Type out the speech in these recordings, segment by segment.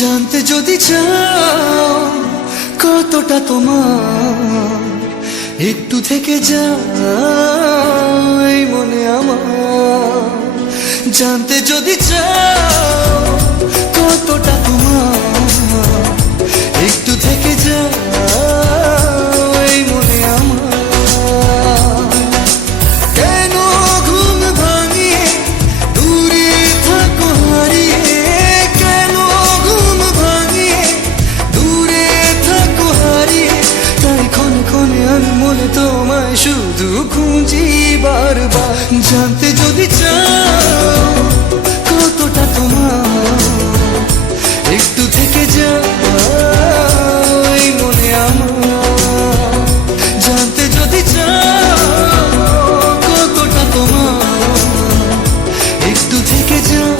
জানতে যদি চাও কতটা তোমার, একটু থেকে যাও এই মনে আমার। জানতে যদি চাও কতটা তোমার, একটু থেকে যাও এই মনে আমার। কেন ঘুম ভাঙিয়ে দূরে থাকো হারিয়ে, কেন ঘুম ভাঙিয়ে দূরে থাকো হারিয়ে, তাই ক্ষণে ক্ষণে আমি মনে তোমায় শুধু খুঁজি বারবার। জানতে যদি চাও কতটা তোমার, একটু থেকে যাও এই মনে আমার। জানতে যদি চাও কতটা তোমার, একটু থেকে যাও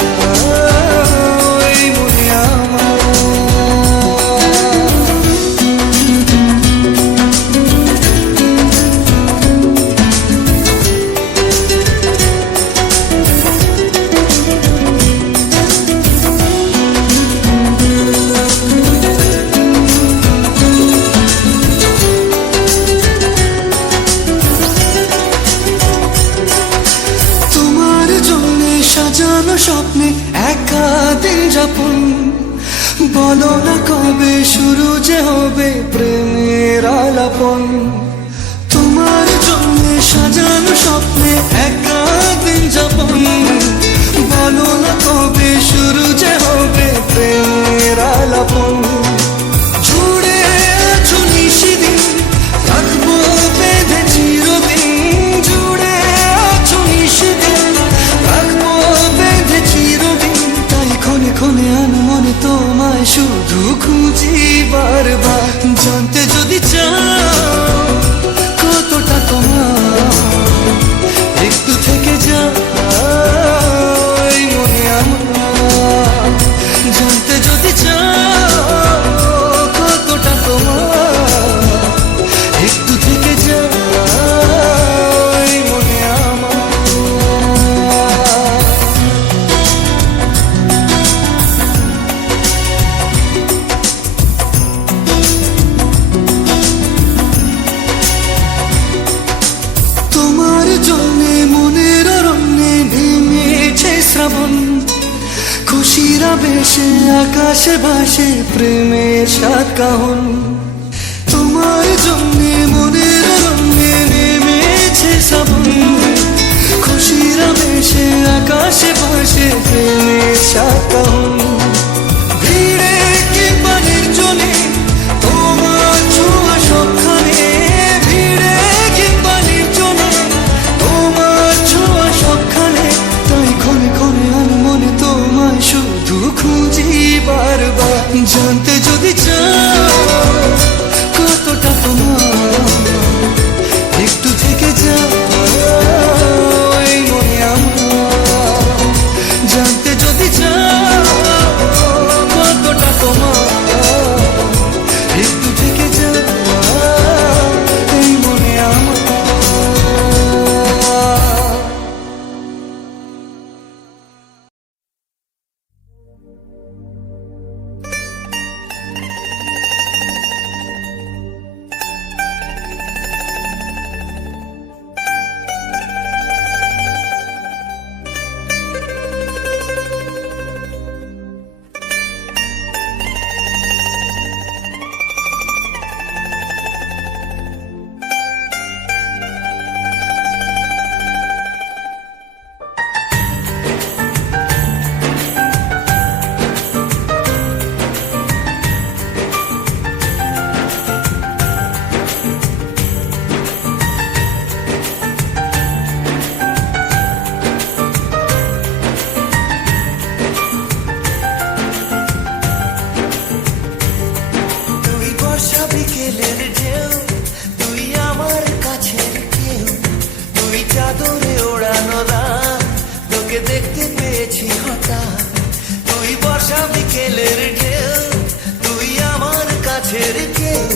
এই মনে আমার। সাজানো স্বপ্নে একা দিন যাপন, বলো না কবে শুরু যে হবে প্রেমের আলাপন। তোমার জন্য সাজানো স্বপ্নে একা দিন যাপন, বলো না কবে শুরু যে হবে প্রেমের আলাপন। জুড়ে আছো নিশিদিন, রাখবো বেঁধে চিরদিন। জুড়ে আছো নিশিদিন, রাখবো বেঁধে চিরদিন। তাই ক্ষণে ক্ষণে আমি মনে তোমায় শুধু খুঁজি বারবার। জানতে যদি চাও কতটা তোমার, একটু থেকে যাও এই মনে আমার। জানতে যদি চাও কতটা তোমার, একটু থেকে যাও এই মনে আমার। তোমার জন্যে মনের অরণ্যে নেমেছে শ্রাবণ, খুশির আবেশে আকাশে ভাসে প্রেমের সাত কাহন। তোমার জন্যে মনের অরণ্যে নেমেছে শ্রাবণ, খুশির আবেশে আকাশে ভাসে প্রেমের সাত কাহন। ভিড়ে কিংবা নির্জনে তোমার ছোঁয়া সবখানে, ভিড়ে কিংবা নির্জনে তোমার ছোঁয়া সবখানে। তাই ক্ষণে ক্ষণে আমি মনে তোমায় শুধু খুঁজি বারবার। জানতে যদি চাও কতটা তোমার, একটু থেকে যাও এই মনে আমার। জানতে যদি চাও কতটা তোমার, একটু থেকে যাও এই মনে আমার। চাদরে ওড়ানো রাত তোকে দেখতে পেয়েছি হঠাৎ। তুই বর্ষা বিকেলের ঢেউ, তুই আমার কাছের কেউ।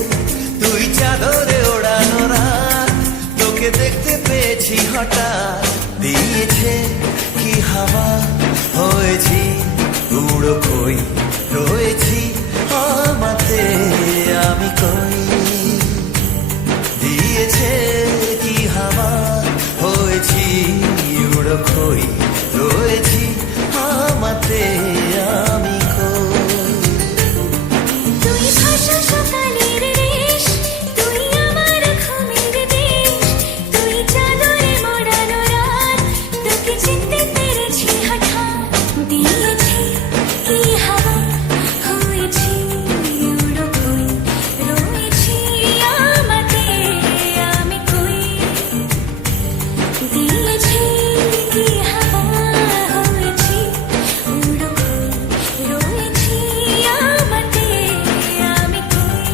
তুই চাদরে ওড়ানো রাত তোকে দেখতে পেয়েছি হঠাৎ। দিয়েছে কি হাওয়া, হয়েছি উড়ো খই রয়েছি চিনতে পেরেছি হঠাৎ দিয়েছি কি হাওয়া হয়েছি উড়ো কই রয়েছি আমাতে আমি কই দিয়েছি কি হাওয়া হয়েছি উড়ো কই রয়েছি আমাতে আমি কই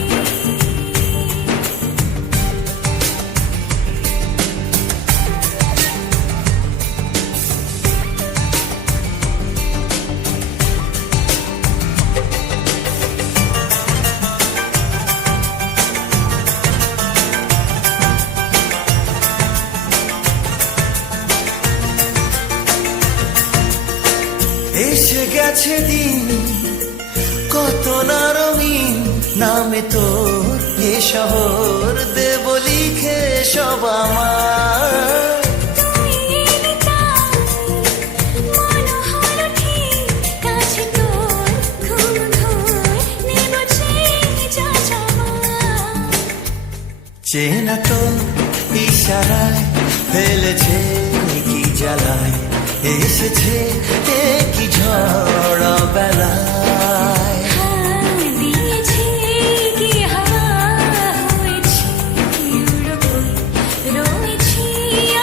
এসে গেছে দিন কত না রঙিন নামে তোর এ শহর দেব লিখে সব আমার তুই এলি তাই মনে হলো ঠিক কাছে তোর ঘুম ধরে নেব যা যাওয়া চেনা তো ইশারায় ফেলেছে কি জ্বালায় এসেছে কি ঝড় বেলায় দিয়েছি কি হাওয়া হয়েছি উড়ো কই রয়েছি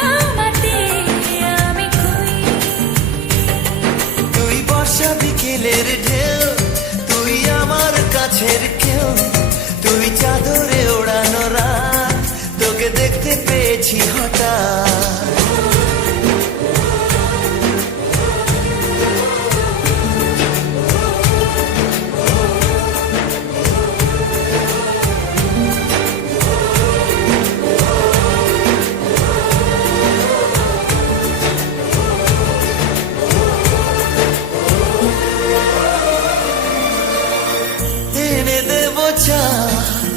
আমাতে আমি কই তুই বর্ষা বিকেলের ঢেউ তুই আমার কাছের কেউ তুই চাদরে ওড়ানো রাত তোকে দেখতে পেয়েছি হঠাৎ এনে দেব চাঁদ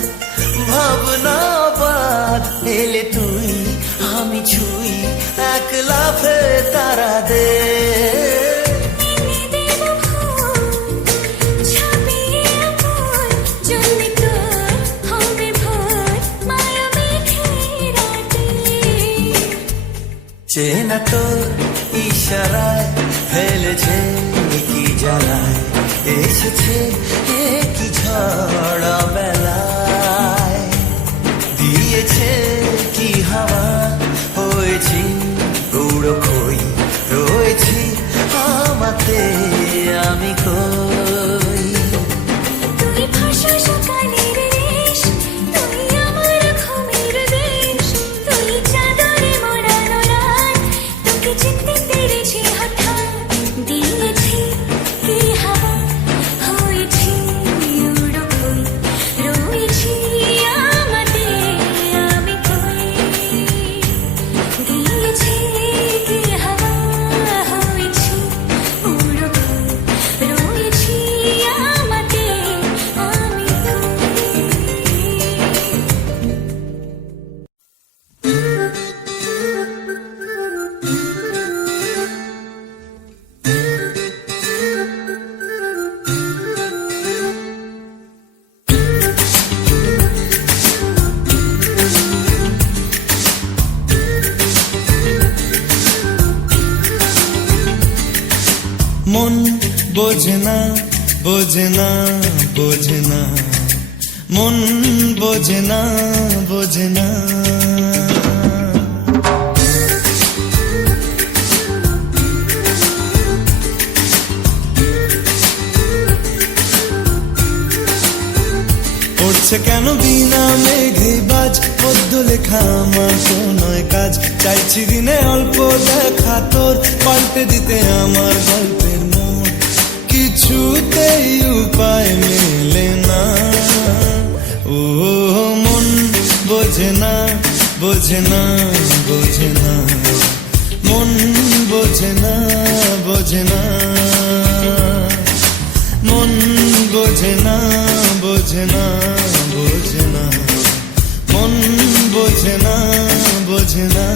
ভাবনা বাদ এলে তুই আমি ছুই এক লাফে তারা দে এনে দেব ফুল ছাপিয়ে ফুল জন্মে তোর হবে ভোর মায়া মেঘে রাতে চেনা তোর ইশারায় ফেলেছে কি জ্বালায় এসেছে কি ঝড় বেলায় দিয়েছে কি হাওয়া হয়েছি উড়ো কই রয়েছি আমাতে আমি কই তুই ভাষা সকালের রেশ তুই আমার ঘুমের দেশ তুই চাদরে মোড়ানো রাত তোকে চিনতে পেরেছি হঠাৎ দিয়েছি কি হাওয়া হয়েছি উড়ো কই রয়েছি আমাতে আমি কই দিয়েছি কি হাওয়া হয়েছি উড়ো কই রয়েছি আমাতে আমি কই মন বোঝে না বোঝে না বোঝে না মন বোঝে না বোঝে না পড়ছে কেন বিনা মেঘে বাজ পদ্য লেখা আমার তো নয় কাজ চাইছি দিনে অল্প দেখা তোর পাল্টে দিতে আমার গল্পের মোড় কিছুতেই উপায় মেলে না ও মন বোঝে না বোঝে না বোঝে না মন বোঝে না বোঝে না মন বোঝে না বোঝে না বোঝে না মন বোঝে না বোঝে না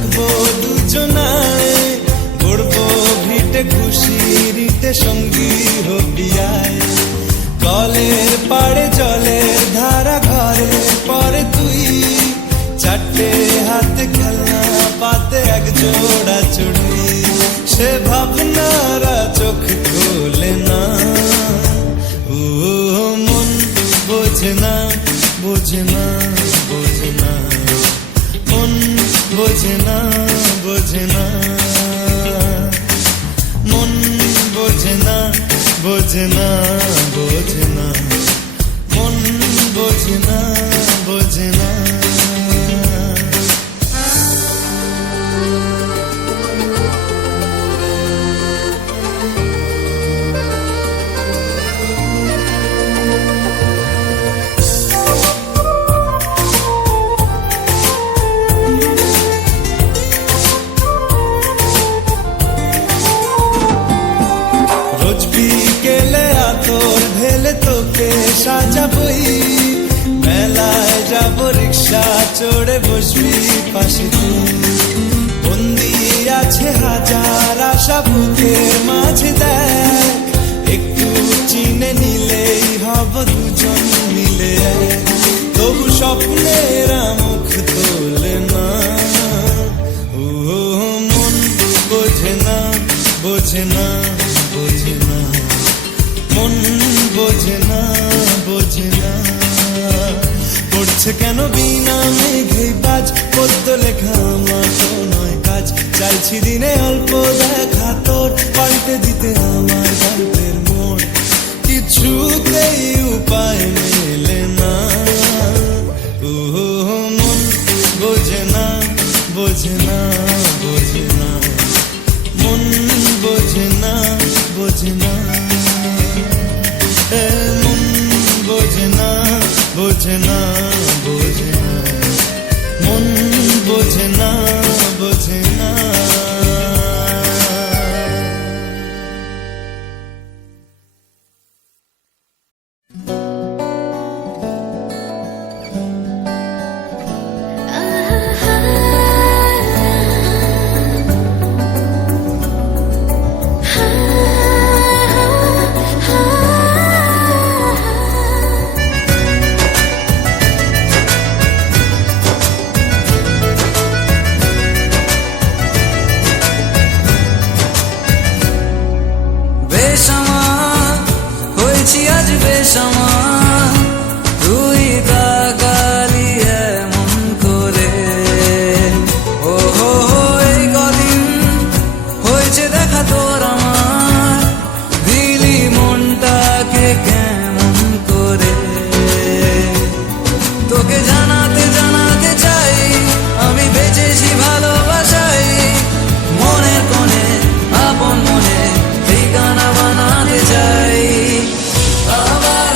থাকবো দুজনায়, গড়বো ভিটে খুশিরিতে সঙ্গী হবিয়ায়। কলের পাড়ে জলের ধারা ঘরে পরে তুই, চারটে হাতে খেলনা পাতে এক জোড়া চুড়ি। সে ভাবনারা চোখ খোলে না, ও মন বোঝে না, বোঝে না, বোঝে না, মন বোঝে না, বোঝে না, মন বোঝে না, বোঝে না, বোঝে না, মন বোঝে না, বোঝে না। রোজ বিকেলে আতর ঢেলে তোকে সাজাবই, মেলায় যাব রিক্সা চড়ে বসবি পাশে তুই। বন্দি আছে হাজার আশা বুকের মাঝে, দেখ একটু চিনে নিলেই হব দুজন মিলে এক। তবু স্বপ্নেরা মুখ তোলে না, ও মন বোঝে না, বোঝে না, বোঝে না, মন বোঝে না, বোঝে না। পড়ছে কেন বিনা মেঘে বাজ, পদ্য লেখা আমার তো নয় কাজ। চাইছি দিনে অল্প দেখা তোর, পাল্টে দিতে আমার গল্পের মোড়। কিছুতেই উপায় মেলে না, ও মন বোঝে না, বোঝে না, বোঝে না, মন বোঝে না, বোঝে না, এ মন বোঝে না, বোঝে না, বোঝে না, মন বোঝে না, বোঝে না। বেসামাল হয়েছি আজ বেসামাল, তুই তাকালি এমন করে। ও হো হো, এই কদিন হয়েছে দেখা তোর আমার, দিলি মনটাকে কেমন করে। তোকে জানাতে জানাতে চাই আমি বেঁচেছি ভালোবাসাই, মনের কোণে আপন মনে ঠিকানা বানাতে চাই। আবার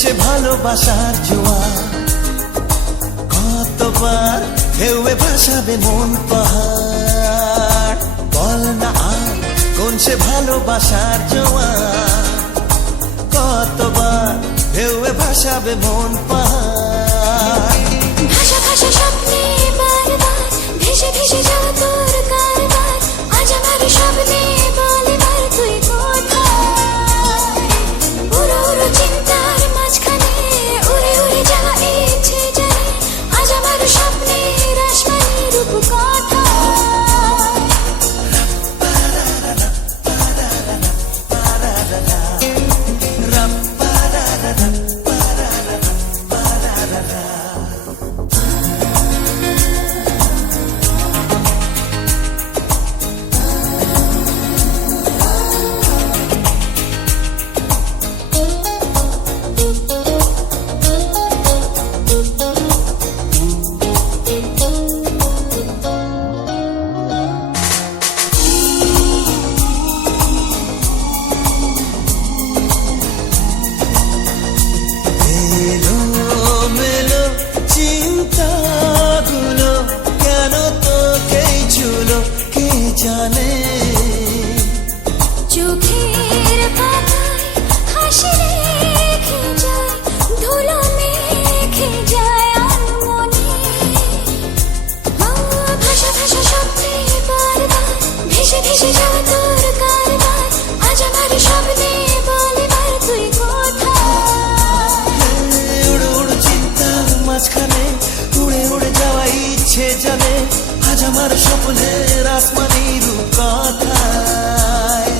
সে ভালোবাসার জোয়ার, কতবার ঢেউয়ে ভাসাবে মন পাহাড়। বল না আর কোন সে ভালোবাসার জোয়ার, কতবার ঢেউয়ে ভাসাবে মন পাহাড়। ভাষা ভাষা স্বপ্নে বারবার ভেসে ভেসে যাওয়া তোর কারবার, আজ আমার স্বপ্নে বলে বার তুই কোথায়। উড়ো উড়ো চিন্তার মাঝখানে উড়ে উড়ে যাওয়া ইচ্ছে জানে, আজ আমার স্বপ্নের আসমানি রূপ কোথায়। এলো মেলো চিন্তাগুলো কেন তোকেই ছুলো কে জানে। চোখের পাতায় হাসি রেখে যায়, ধুলো মেখে যায় আনমনে। ভাষা ভাষা স্বপ্নে বারবার ভেসে ভেসে যাওয়া তোর কারবার, আজ আমার স্বপ্নে বলে বার তুই কোথায়। উড়ো উড়ো চিন্তার মাঝখানে উড়ে উড়ে যাওয়া ইচ্ছে জানে, আজ আমার স্বপ্নের আসমানি রূপ কথায়।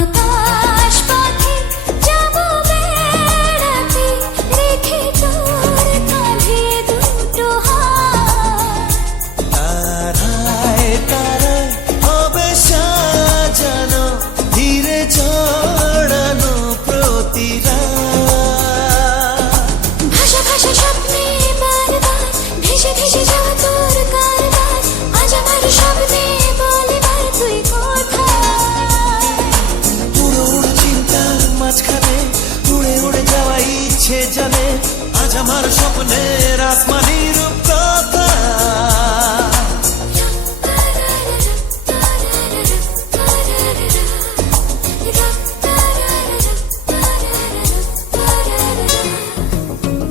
আকাশ পথে যাবো বেড়াতে, রেখে তোর কাঁধে দুটো হাত। তারায় তারায় হবে সাজানো ধীরে চড়ানো প্রতিরা। ভাষা ভাষা স্বপ্নে বারবার ভেসে ভেসে যাওয়া তোর কারবার, আজ আমার স্বপ্নে বলে বার তুই কোথায়। উড়ো উড়ো চিন্তার মাঝখানে উড়ে উড়ে যাওয়া ইচ্ছে জানে, আজ আমার স্বপ্নের আসমানি রূপ কথা।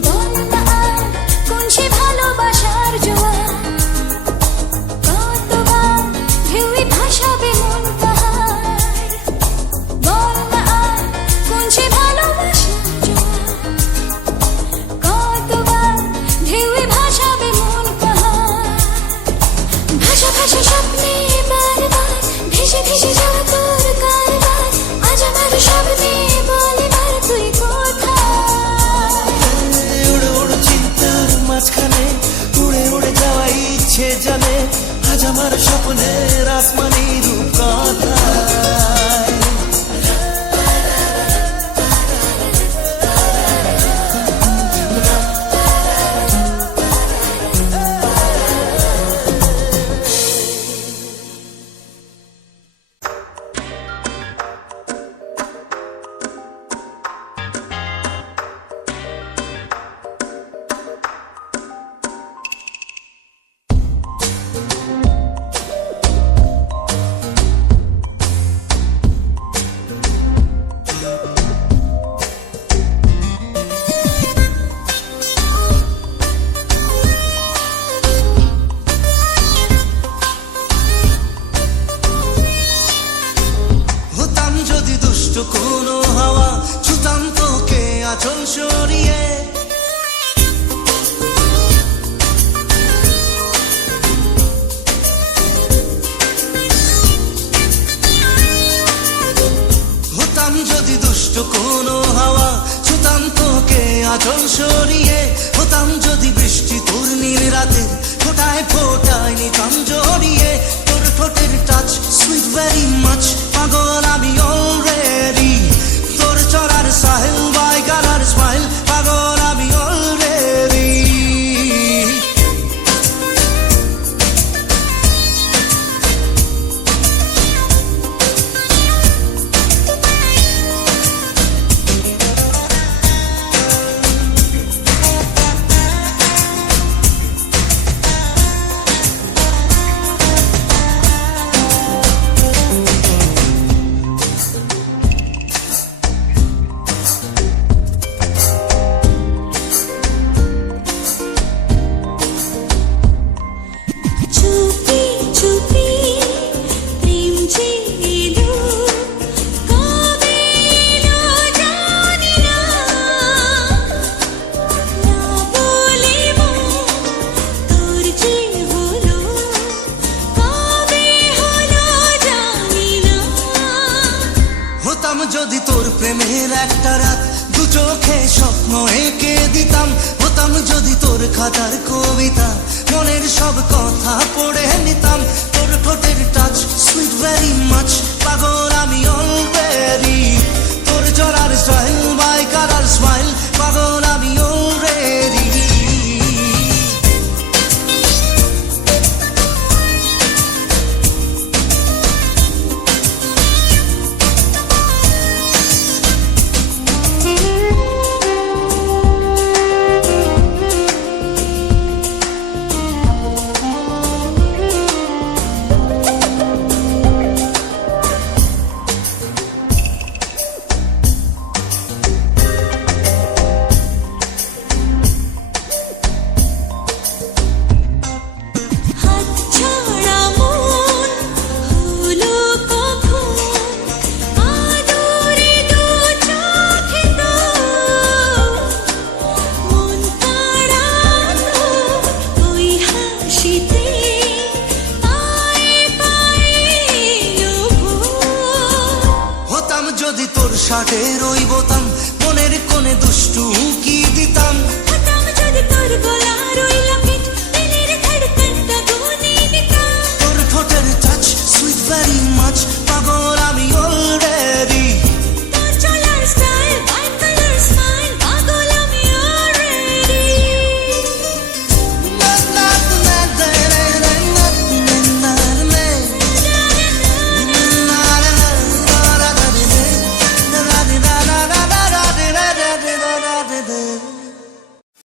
বল না আর কোন সে ভালোবাসার জোয়ার, কতবার ঢেউয়ে ভাসাবে মন পাহাড়। বল না আর কোন সে ভালোবাসার জোয়ার, কতবার ঢেউয়ে ভাসাবে আঁচল সরিয়ে হতাম যদি বৃষ্টি তোর নীল রাতে ফোটায় ফোটায় নিতাম জড়িয়ে তোর ঠোঁটের টাচ সুইট ভেরি মাচ পাগল আমি অলরেডি তোর চড়ার সাহেল বাই গালার স্মাইল পাগল আমি অলরেডি চুপি চুপি প্রেম যে এলো কবে এলো জানি না না বলিব তোর যে হলো কবে হলো জানি না হতাম যদি তোর প্রেমের একটা রাত দু চোখে স্বপ্ন এঁকে দিতাম হতাম যদি তোর খাতার কবিতা মনের সব কথা পড়ে নিতাম তোর ঠোঁটের টাচ সুইট ভেরি মাচ পাগল আমি অলরেডি তোর জড়ার স্টাইল